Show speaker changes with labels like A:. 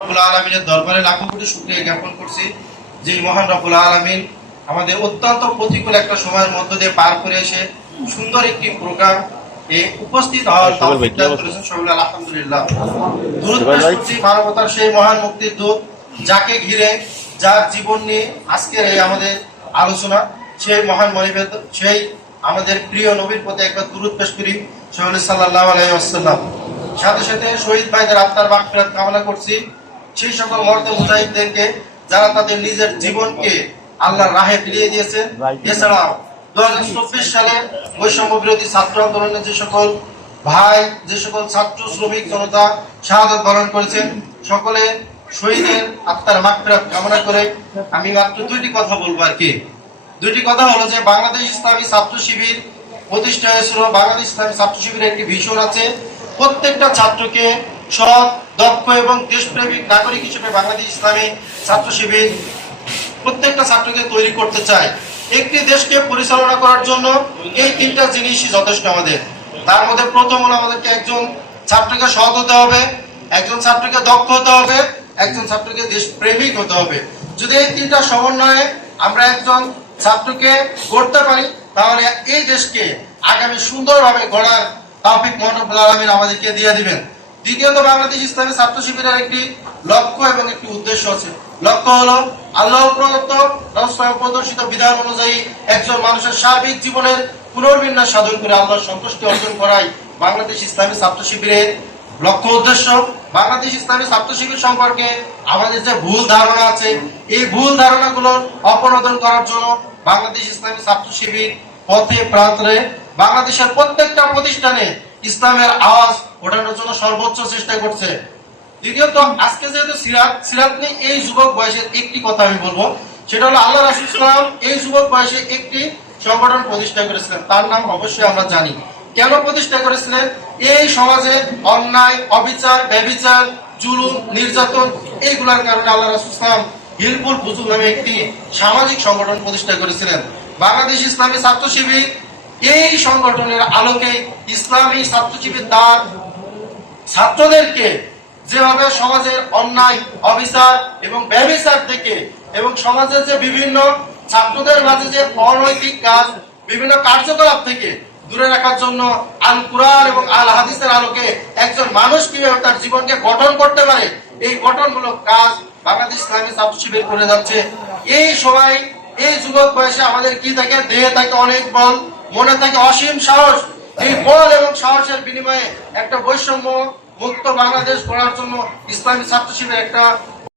A: রব্বুল আলমিনের দরবারে লাখো কোটি শুক্রিয়া জ্ঞাপন করছি যে মহান রব্বুল আলমিন আমাদের অত্যন্ত প্রতিকূল একটা সময়ের মধ্য দিয়ে পার করে এসে সুন্দর একটি প্রোগ্রাম এ উপস্থিত হওয়ার সকলে আলহামদুলিল্লাহ। মানবতার সেই মহান মুক্তির দূত যাকে ঘিরে যার জীবন নিয়ে আজকের এই আমাদের আলোচনা সেই মহান মনিবেদ সেই আমাদের প্রিয় নবীর প্রতি একবার দূরত পেশ করি সোহেল সাল্লাহ সাথে সাথে শহীদ ভাইদের আত্মার বাকফেরাত কামনা করছি। সেই সকল মর্দ মুজাহিদদেরকে যারা তাদের নিজের জীবনকে আল্লাহর রাহে ফিরিয়ে দিয়েছে এছাড়াও দু হাজার চব্বিশ সালে বৈষম্য বিরোধী ছাত্র আন্দোলনে যে সকল ভাই যে সকল ছাত্র শ্রমিক জনতা শাহাদত বরণ করেছেন সকলে শহীদের আত্মার মাগফিরাত কামনা করে আমি মাত্র দুইটি কথা বলব আর কি। দুইটি কথা হলো যে বাংলাদেশ ইসলামী ছাত্র শিবির প্রতিষ্ঠা হয়েছিল। বাংলাদেশ ইসলামী ছাত্র শিবিরের একটি ভীষণ আছে। প্রত্যেকটা ছাত্রকে সৎ, দক্ষ এবং দেশপ্রেমিক নাগরিক হিসেবে বাংলাদেশ ইসলামী ছাত্র শিবির প্রত্যেকটা ছাত্রকে তৈরি করতে চায়। একটি দেশকে পরিচালনা করার জন্য এই তিনটা জিনিসই যথেষ্ট আমাদের। তার মধ্যে প্রথম হলো আমাদেরকে একজন ছাত্রকে সৎ হতে হবে, একজন ছাত্রকে দক্ষ হতে হবে, একজন ছাত্রকে দেশপ্রেমিক হতে হবে। যদি এই তিনটা সমন্বয়ে আমরা একজন ছাত্রকে গড়তে পারি, তাহলে এই দেশকে আগামী সুন্দরভাবে গড়ার তাফিক আলমিন আমাদেরকে দিয়ে দিবেন। দ্বিতীয়ত বাংলাদেশ ইসলামী ছাত্র শিবিরের একটি লক্ষ্য এবং একটি উদ্দেশ্য আছে। লক্ষ্য হলো আল্লাহ প্রদত্ত প্রদর্শিত বিধান অনুযায়ী একজন মানুষের সার্বিক জীবনের পুনর্বিন্যাস সাধন করে আল্লাহর সন্তুষ্টি অর্জন করাই বাংলাদেশ ইসলামী ছাত্র শিবিরের লক্ষ্য উদ্দেশ্য। বাংলাদেশ ইসলামী ছাত্র শিবির সম্পর্কে আমাদের যে ভুল ধারণা আছে, এই ভুল ধারণাগুলোর অপনোদন করার জন্য বাংলাদেশ ইসলামী ছাত্র শিবির পথে প্রান্তরে বাংলাদেশের প্রত্যেকটা প্রতিষ্ঠানে ইসলামের আওয়াজ ওঠানোর জন্য সর্বোচ্চ চেষ্টা করছে। দ্বিতীয়ত, আজকে যেহেতু সিরাত সিরাত নিয়ে এই যুবক বয়সের একটি কথা আমি বলব, সেটা হলো আল্লাহ রাসুল ইসলাম এই যুবক বয়সে একটি সংগঠন প্রতিষ্ঠা করেছিলেন। তার নাম অবশ্যই আমরা জানি। কেন প্রতিষ্ঠা করেছিলেন? এই সমাজে অন্যায়, অবিচার, ব্যবিচার, জুলুম, নির্যাতন, এইগুলার কারণে আল্লাহ রাসুল ইসলাম হিলপুল বুজুল নামে একটি সামাজিক সংগঠন প্রতিষ্ঠা করেছিলেন। বাংলাদেশ ইসলামী ছাত্র শিবির এই সংগঠনের আলোকে ইসলামী ছাত্র শিবির তার ছাত্রদেরকে যেভাবে সমাজের অন্যায়, অবিচার এবং ব্যবিচার থেকে এবং সমাজের যে বিভিন্ন ছাত্রদের মাঝে যে অনৈতিক কাজ, বিভিন্ন কার্যকলাপ থেকে দূরে রাখার জন্য আল কুরআন এবং আল হাদিসের আলোকে একজন মানুষ কীভাবে তার জীবনকে গঠন করতে পারে, এই গঠনমূলক কাজ বাংলাদেশ ইসলামী ছাত্র শিবির করে যাচ্ছে। এই সময় এই যুবক বয়সে আমাদের কি থাকে? দেহে থাকে অনেক বল, মনে থাকে অসীম সাহস। এই বল এবং সাহসের বিনিময়ে একটা বৈষম্য মুক্ত বাংলাদেশ গড়ার জন্য ইসলামী ছাত্র শিবির একটা